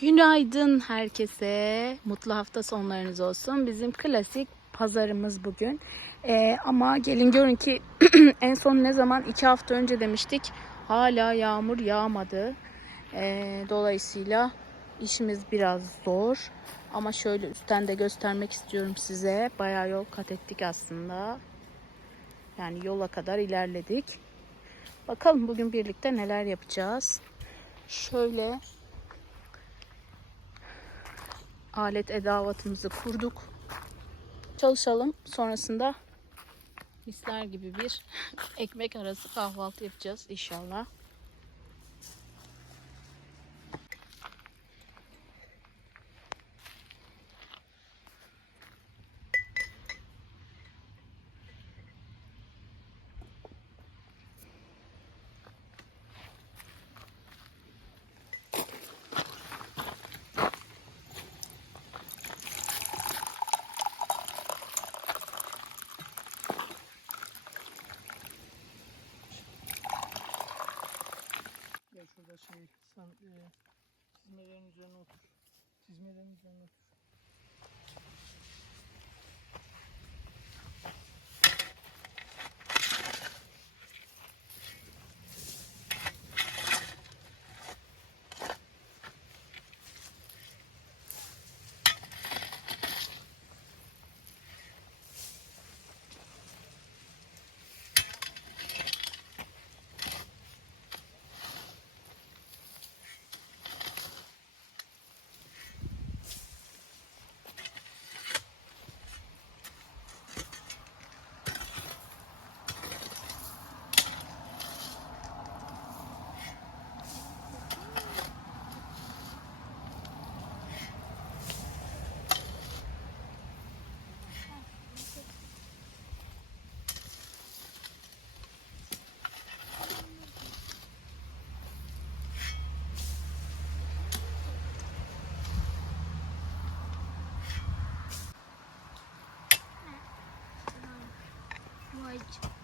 Günaydın herkese. Mutlu hafta sonlarınız olsun. Bizim klasik pazarımız bugün. Ee, ama gelin görün ki en son ne zaman? iki hafta önce demiştik. Hala yağmur yağmadı. Ee, dolayısıyla işimiz biraz zor. Ama şöyle üstten de göstermek istiyorum size. Bayağı yol kat ettik aslında. Yani yola kadar ilerledik. Bakalım bugün birlikte neler yapacağız. Şöyle alet edavatımızı kurduk. Çalışalım. Sonrasında misler gibi bir ekmek arası kahvaltı yapacağız inşallah. Sen e, çizmelerin üzerine otur. Çizmelerin üzerine otur. White.